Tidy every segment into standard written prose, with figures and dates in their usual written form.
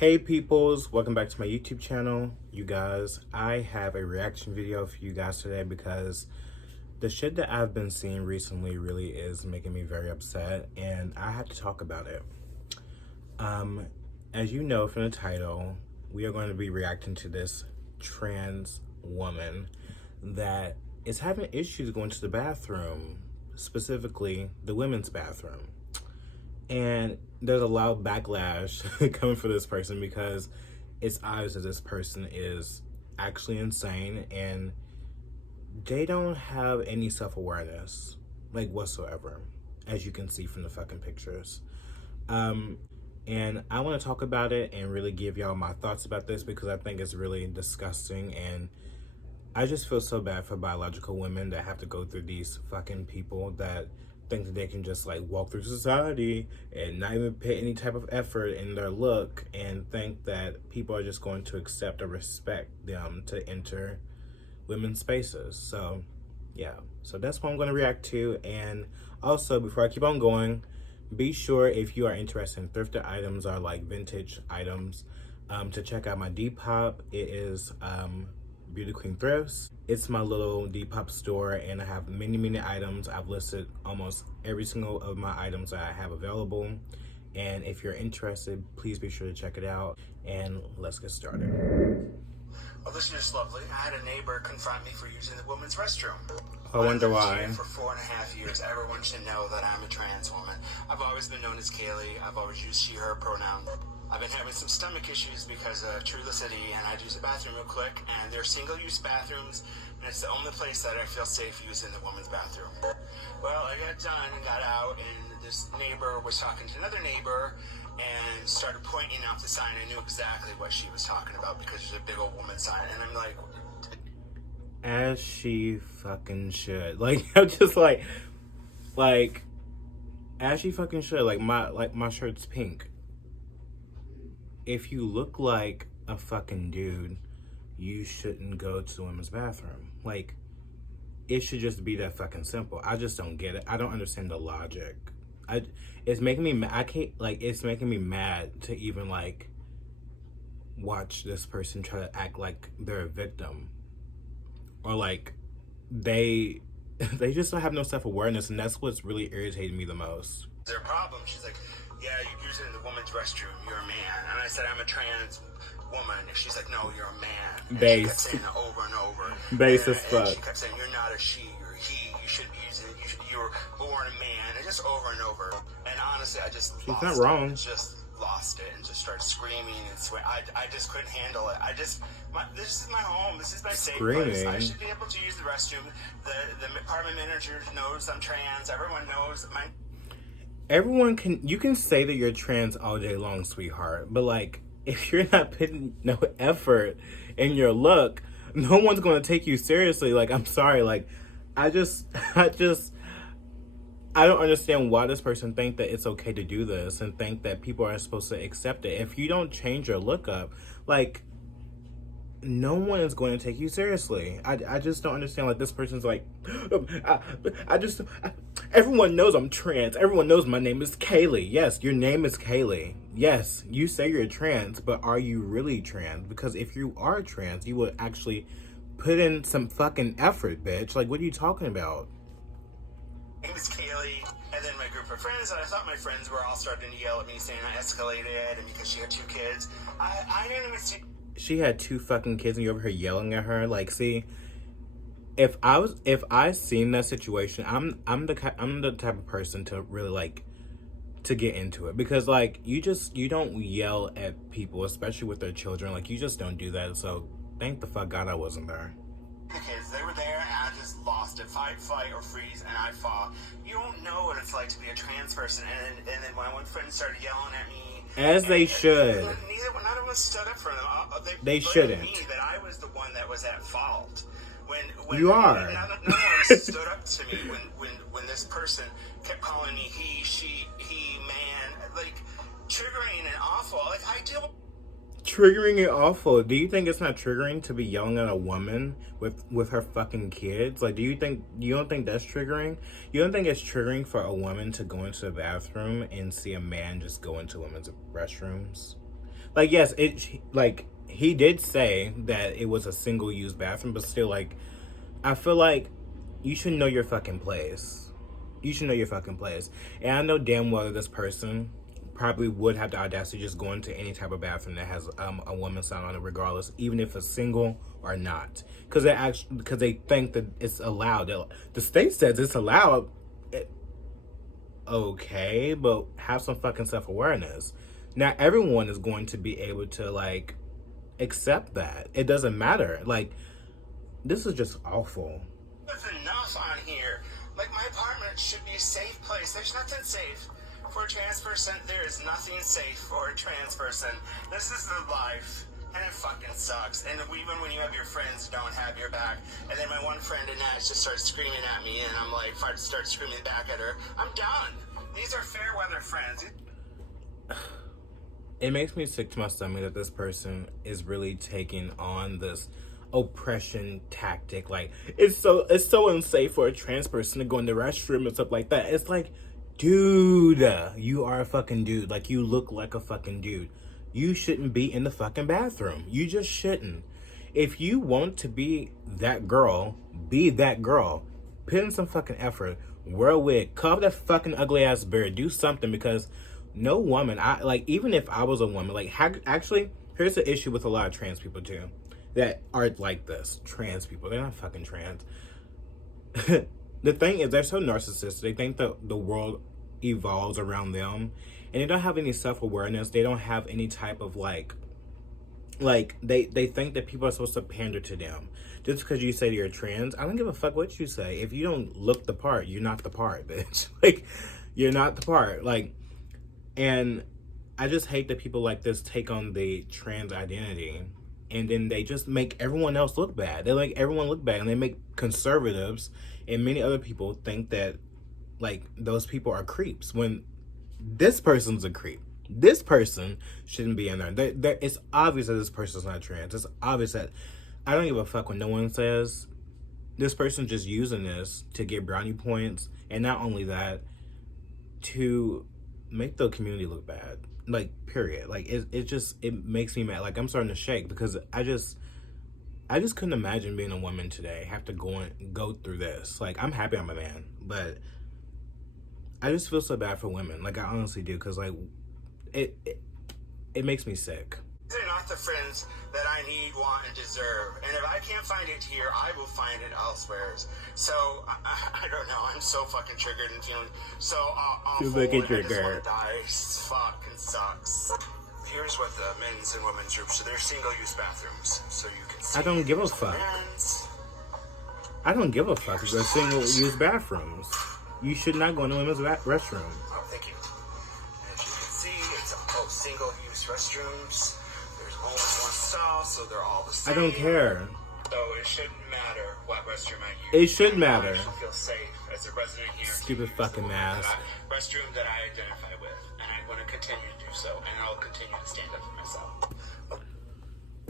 Hey peoples, welcome back to my YouTube channel. You guys, I have a reaction video for you guys today because the shit that I've been seeing recently really is making me very upset and I have to talk about it. As you know from the title, we are going to be reacting to this trans woman that is having issues going to the bathroom, specifically the women's bathroom. And there's a loud backlash coming for this person because it's obvious that this person is actually insane and they don't have any self-awareness, like, whatsoever, as you can see from the fucking pictures. And I want to talk about it and really give y'all my thoughts about this because I think it's really disgusting, and I just feel so bad for biological women that have to go through these fucking people that think that they can just like walk through society and not even put any type of effort in their look and think that people are just going to accept or respect them to enter women's spaces. So yeah, so that's what I'm going to react to. And also, before I keep on going, be sure if you are interested in thrifted items or like vintage items, to check out my Depop. It is Beauty Queen Thrifts. It's my little Depop store and I have many items. I've listed almost every single of my items that I have available. And if you're interested, please be sure to check it out and let's get started. Well, this is lovely. I had a neighbor confront me for using the women's restroom. I wonder why. For 4.5 years, everyone should know that I'm a trans woman. I've always been known as Kaylee. I've always used she, her pronoun. I've been having some stomach issues because of Trulicity, and I'd use a bathroom real quick, and they're single-use bathrooms, and it's the only place that I feel safe using the women's bathroom. Well, I got done and got out, and this neighbor was talking to another neighbor and started pointing out the sign. I knew exactly what she was talking about because there's a big old woman sign, and I'm like... As she fucking should. Like, I'm just like, as she fucking should. Like, my shirt's pink. If you look like a fucking dude, you shouldn't go to the women's bathroom. Like, it should just be that fucking simple. I just don't get it. I don't understand the logic. It's making me mad. I can't, like, it's making me mad to even, like, watch this person try to act like they're a victim. Or, like, they just don't have no self-awareness, and that's what's really irritating me the most. Their problem, she's like, yeah, you're using the woman's restroom, you're a man. And I said, I'm a trans woman. And she's like, no, you're a man. And she kept saying it over and over. Base as fuck. And she kept saying, you're not a she, you're a he. You should be using it. You were born a man. And just over and over. And honestly, I just she's not wrong. Just lost it and just started screaming and swearing. I just couldn't handle it. This is my home. This is my safe place. I should be able to use the restroom. The apartment manager knows I'm trans. Everyone knows you can say that you're trans all day long, sweetheart, but like, if you're not putting no effort in your look, no one's going to take you seriously. Like, I'm sorry. Like, I don't understand why this person think that it's okay to do this and think that people are supposed to accept it. If you don't change your look up, like, no one is going to take you seriously. I just don't understand. Like, this person's like, everyone knows I'm trans. Everyone knows my name is Kaylee. Yes, your name is Kaylee. Yes, you say you're trans, but are you really trans? Because if you are trans, you would actually put in some fucking effort, bitch. Like, what are you talking about? My name is Kaylee, and then my group of friends, and I thought my friends were all starting to yell at me saying I escalated, and because she had 2 kids. I didn't even see... She had 2 fucking kids and you're over here yelling at her. Like, see, if I seen that situation, I'm the type of person to really, like, to get into it, because like, you don't yell at people, especially with their children. Like, you just don't do that. So thank the fuck God I wasn't there. The kids, they were there, and I just lost it. Fight or freeze, and I fought. You don't know what it's like to be a trans person. And then my one friend started yelling at me. As they should. None of us stood up for them. They shouldn't. Me that I was the one that was at fault. When you are. None of us stood up to me when this person kept calling me he, she, he, man, like, triggering and awful. Like, I deal. Triggering and awful. Do you think it's not triggering to be yelling at a woman with her fucking kids? Like, you don't think that's triggering? You don't think it's triggering for a woman to go into the bathroom and see a man just go into women's restrooms? like, yes, like, he did say that it was a single-use bathroom, but still, like, I feel like you should know your fucking place. You should know your fucking place. And I know damn well that this person probably would have the audacity to just go into any type of bathroom that has a woman's sign on it, regardless, even if it's single or not, because they think that it's allowed. The state says it's allowed. Okay, but have some fucking self-awareness. Not everyone is going to be able to, like, accept that. It doesn't matter. Like, this is just awful. There's enough on here. Like, my apartment should be a safe place. There's nothing safe for a trans person. There is nothing safe for a trans person. This is the life, and it fucking sucks. And even when you have your friends who don't have your back, and then my one friend Annette just starts screaming at me, and I'm like, if I start screaming back at her, I'm done. These are fair weather friends. It makes me sick to my stomach that this person is really taking on this oppression tactic. Like, it's so unsafe for a trans person to go in the restroom and stuff like that. It's like, dude, you are a fucking dude. Like, you look like a fucking dude. You shouldn't be in the fucking bathroom. You just shouldn't. If you want to be that girl, be that girl. Put in some fucking effort. Wear a wig. Cover that fucking ugly ass beard. Do something, because no woman, even if I was a woman, like, actually, here's the issue with a lot of trans people too, that are like this. Trans people, they're not fucking trans. The thing is, they're so narcissistic. They think that the world evolves around them, and they don't have any self-awareness. They don't have any type of like they think that people are supposed to pander to them. Just because you say you're trans, I don't give a fuck what you say. If you don't look the part, you're not the part, bitch. Like, you're not the part. Like, and I just hate that people like this take on the trans identity, and then they just make everyone else look bad. They make everyone look bad, and they make conservatives and many other people think that, like, those people are creeps, when this person's a creep. This person shouldn't be in there. It's obvious that this person's not trans. It's obvious that I don't give a fuck when no one says this person's just using this to get brownie points, and not only that, to make the community look bad. Like, period. Like, it makes me mad. Like, I'm starting to shake, because I just couldn't imagine being a woman today, have to go through this. Like, I'm happy I'm a man, but I just feel so bad for women. Like, I honestly do, because, like, it makes me sick. These are not the friends that I need, want, and deserve. And if I can't find it here, I will find it elsewhere. So, I don't know. I'm so fucking triggered and feeling so awful. Feel like a I just trigger. want to die. It fucking sucks. Here's what the men's and women's groups. So they're single-use bathrooms. So you can see. I don't give a fuck. I don't give a fuck if they're single-use bathrooms. You should not go in a women's restroom. Oh, thank you. As you can see, it's all single-use restrooms. There's only one stall, so they're all the same. I don't care. So it shouldn't matter what restroom I use. It should matter. I feel safe as a resident here. Stupid fucking mask. Restroom that I identify with, and I'm going to continue to do so, and I'll continue to stand up for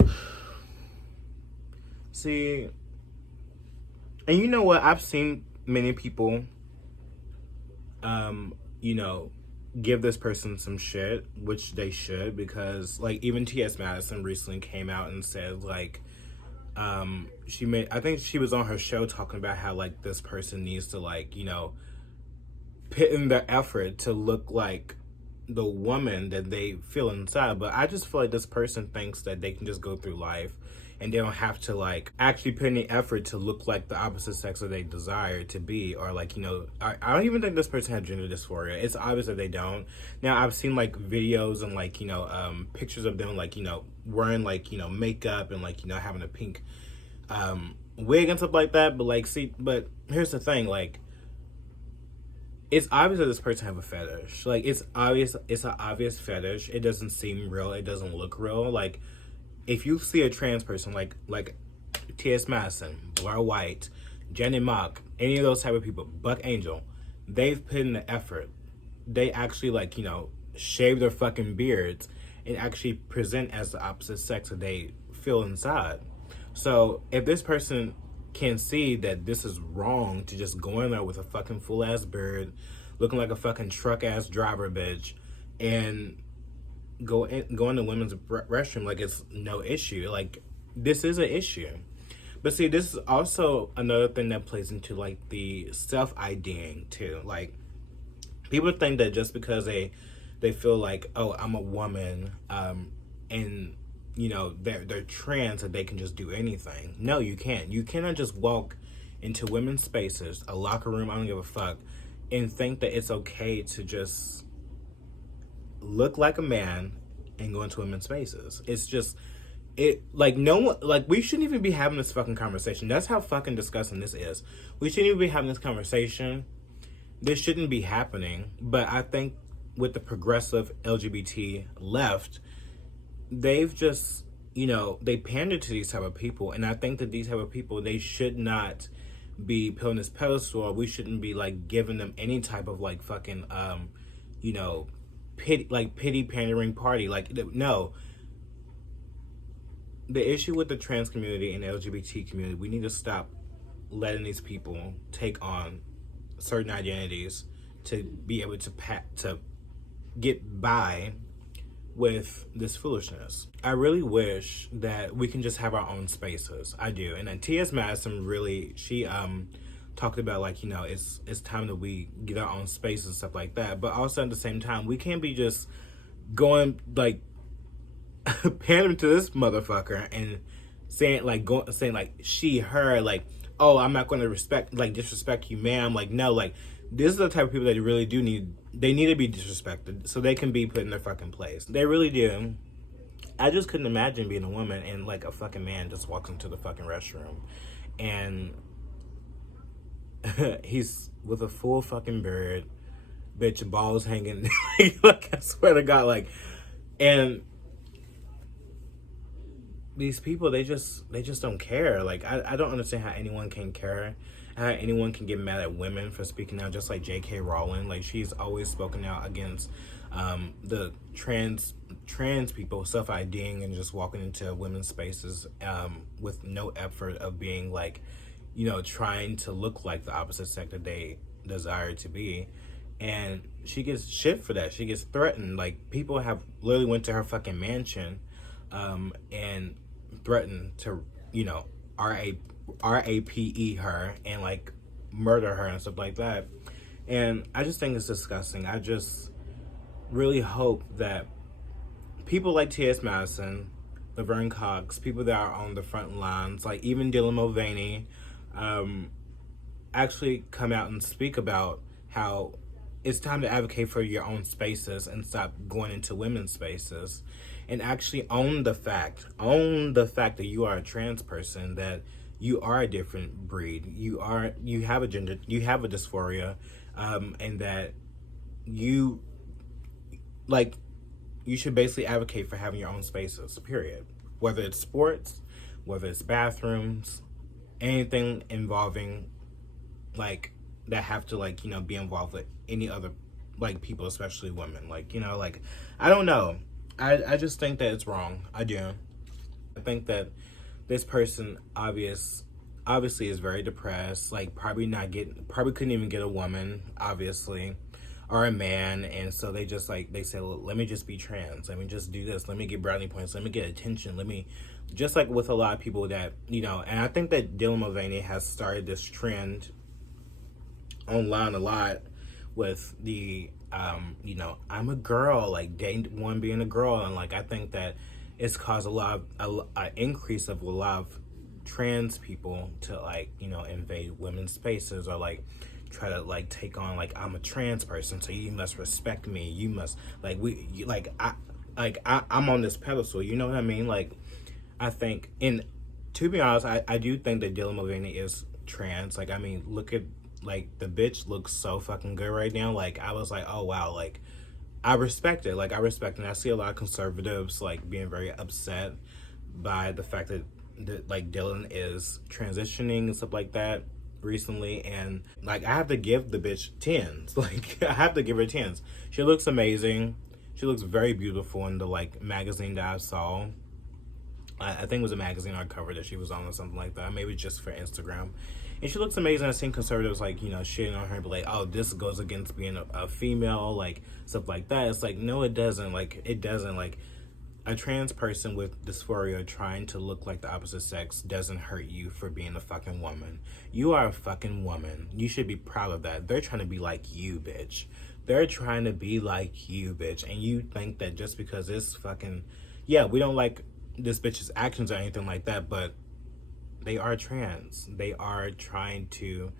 myself. See, and you know what? I've seen many people, give this person some shit, which they should, because, like, even T.S. Madison recently came out and said, like, I think she was on her show talking about how, like, this person needs to, like, put in the effort to look like the woman that they feel inside. But I just feel like this person thinks that they can just go through life and they don't have to, like, actually put any effort to look like the opposite sex that they desire to be. Or, like, I don't even think this person had gender dysphoria. It's obvious that they don't. Now, I've seen, like, videos and, like, pictures of them, like, wearing, like, makeup and, like, having a pink wig and stuff like that. But, like, but here's the thing, like, it's obvious that this person have a fetish. Like, it's an obvious fetish. It doesn't seem real. It doesn't look real. Like, if you see a trans person like T.S. Madison, Blair White, Jenny Mock, any of those type of people, Buck Angel, they've put in the effort. They actually, like, shave their fucking beards and actually present as the opposite sex that they feel inside. So if this person can see that this is wrong to just go in there with a fucking full ass beard, looking like a fucking truck ass driver bitch, and go in the women's restroom like it's no issue. Like, this is an issue. But see, this is also another thing that plays into like the self IDing too. Like, people think that just because they feel like, oh, I'm a woman, and they're trans, that they can just do anything. No, you can't. You cannot just walk into women's spaces, a locker room, I don't give a fuck, and think that it's okay to just look like a man and go into women's spaces. It's just, no one, like, we shouldn't even be having this fucking conversation. That's how fucking disgusting this is. We shouldn't even be having this conversation. This shouldn't be happening. But I think with the progressive LGBT left, they've just, they pander to these type of people. And I think that these type of people, they should not be put on this pedestal. We shouldn't be like giving them any type of like fucking pity pandering party. Like, no. The issue with the trans community and the LGBT community, we need to stop letting these people take on certain identities to be able to get by with this foolishness. I really wish that we can just have our own spaces. I do. And then T.S. Madison really, she talked about like, it's time that we get our own space and stuff like that. But also at the same time, we can't be just going like pandering to this motherfucker and saying like she, her, like, oh, I'm not going to disrespect you, ma'am. Like, no, like, this is the type of people that really do need to be disrespected so they can be put in their fucking place. They really do. I just couldn't imagine being a woman and like a fucking man just walks into the fucking restroom and he's with a full fucking beard, bitch, balls hanging. Like, I swear to God, like, and these people, they just don't care. Like, I don't understand how anyone can care, how anyone can get mad at women for speaking out, just like J.K. Rowling. Like, she's always spoken out against the trans people self-IDing and just walking into women's spaces with no effort of being like, trying to look like the opposite sex that they desire to be. And she gets shit for that. She gets threatened. Like, people have literally went to her fucking mansion and threatened to, RAPE her and like murder her and stuff like that. And I just think it's disgusting. I just really hope that people like T.S. Madison, Laverne Cox, people that are on the front lines, like even Dylan Mulvaney, actually come out and speak about how it's time to advocate for your own spaces and stop going into women's spaces, and actually own the fact that you are a trans person, that you are a different breed, you have a gender, you have a dysphoria, and that you should basically advocate for having your own spaces, period. Whether it's sports, whether it's bathrooms, anything involving like that have to like, be involved with any other like people, especially women. Like, like, I don't know. I just think that it's wrong. I do. I think that this person obviously is very depressed, like probably couldn't even get a woman, obviously, or a man, and so they just like, they say, well, let me just be trans, let me just do this, let me get brownie points, let me get attention, let me, just like with a lot of people that, and I think that Dylan Mulvaney has started this trend online a lot with the I'm a girl, like day one being a girl, and like I think that it's caused an increase of a lot of trans people to like invade women's spaces, or like try to like take on like, I'm a trans person, so you must respect me, you must I'm on this pedestal, you know what I mean? Like, I think, and to be honest, I do think that Dylan Mulvaney is trans. Like, I mean, look at, like, the bitch looks so fucking good right now. Like, I was like, oh wow, like, I respect it. Like, I respect it. And I see a lot of conservatives like being very upset by the fact that like Dylan is transitioning and stuff like that recently, and like I have to give the bitch 10s. Like, I have to give her 10s. She looks amazing. She looks very beautiful in the like magazine that I saw. I think it was a magazine or cover that she was on or something like that, maybe just for Instagram. And she looks amazing. I've seen conservatives like, shitting on her, but like, oh, this goes against being a female, like stuff like that. It's like, no, it doesn't. Like, it doesn't. Like, a trans person with dysphoria trying to look like the opposite sex doesn't hurt you for being a fucking woman. You are a fucking woman. You should be proud of that. They're trying to be like you, bitch. They're trying to be like you, bitch. And you think that just because it's fucking, yeah, we don't like this bitch's actions or anything like that, but they are trans. They are trying to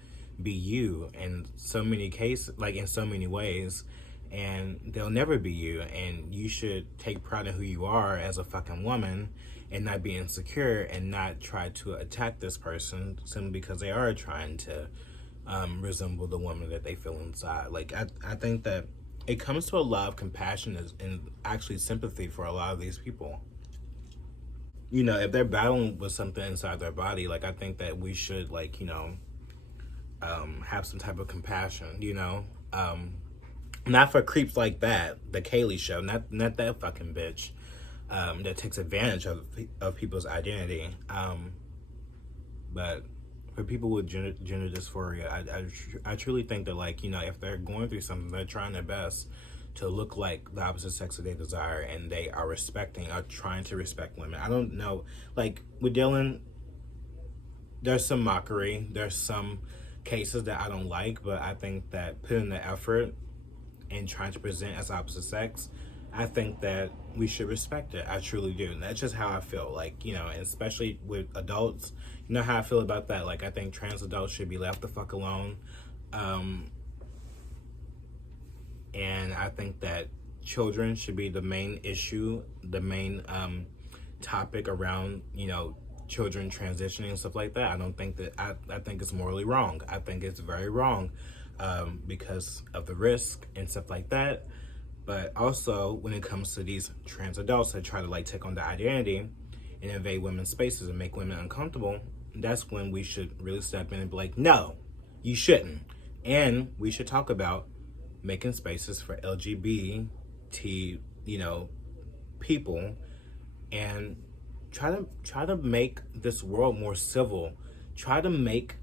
be you in so many cases, like in so many ways, and they'll never be you. And you should take pride in who you are as a fucking woman and not be insecure and not try to attack this person simply because they are trying to resemble the woman that they feel inside. Like, I think that it comes to a lot of compassion and actually sympathy for a lot of these people. If they're battling with something inside their body, like, I think that we should, like, have some type of compassion, not for creeps like that, the Kaylee show, not that fucking bitch, that takes advantage of people's identity, but for people with gender dysphoria, I truly think that, like, if they're going through something, they're trying their best to look like the opposite sex that they desire, and they are trying to respect women. I don't know, like, with Dylan, there's some mockery, there's some cases that I don't like, but I think that putting the effort and trying to present as opposite sex, I think that we should respect it. I truly do. And that's just how I feel. Like, especially with adults, you know how I feel about that. Like, I think trans adults should be left the fuck alone. And I think that children should be the main issue, the main topic around, children transitioning and stuff like that. I don't think that, I think it's morally wrong. I think it's very wrong because of the risk and stuff like that. But also, when it comes to these trans adults that try to, like, take on the identity and invade women's spaces and make women uncomfortable, that's when we should really step in and be like, no, you shouldn't. And we should talk about making spaces for LGBT, people, and try to make this world more civil. Try to make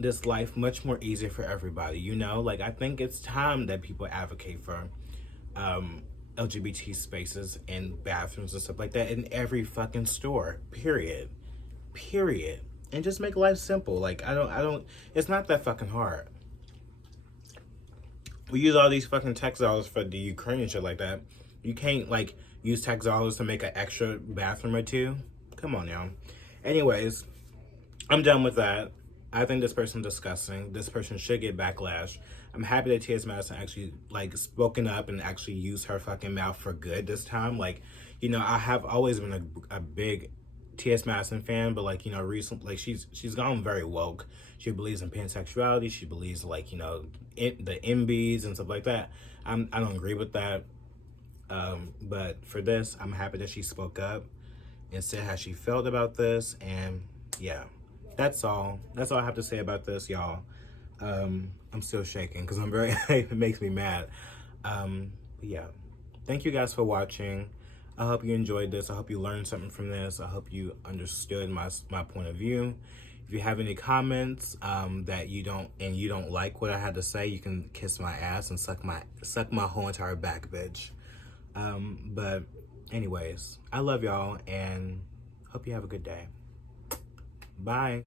this life much more easier for everybody. Like, I think it's time that people advocate for LGBT spaces and bathrooms and stuff like that in every fucking store. Period. And just make life simple. Like, I don't. It's not that fucking hard. We use all these fucking tax dollars for the Ukraine and shit like that. You can't, like, use tax dollars to make an extra bathroom or two. Come on, y'all. Anyways, I'm done with that. I think this person's disgusting. This person should get backlash. I'm happy that T.S. Madison actually, like, spoken up and actually used her fucking mouth for good this time. Like, I have always been a big T.S. Madison fan, but, like, recently, like, she's gone very woke. She believes in pansexuality. She believes, like, the MBs and stuff like that. I don't agree with that. But for this, I'm happy that she spoke up and said how she felt about this. And yeah, that's all I have to say about this, y'all. I'm still shaking because I'm very, it makes me mad. But yeah, thank you guys for watching. I hope you enjoyed this. I hope you learned something from this. I hope you understood my point of view. If you have any comments that you don't like what I had to say, you can kiss my ass and suck my whole entire back, bitch. But anyways, I love y'all and hope you have a good day. Bye.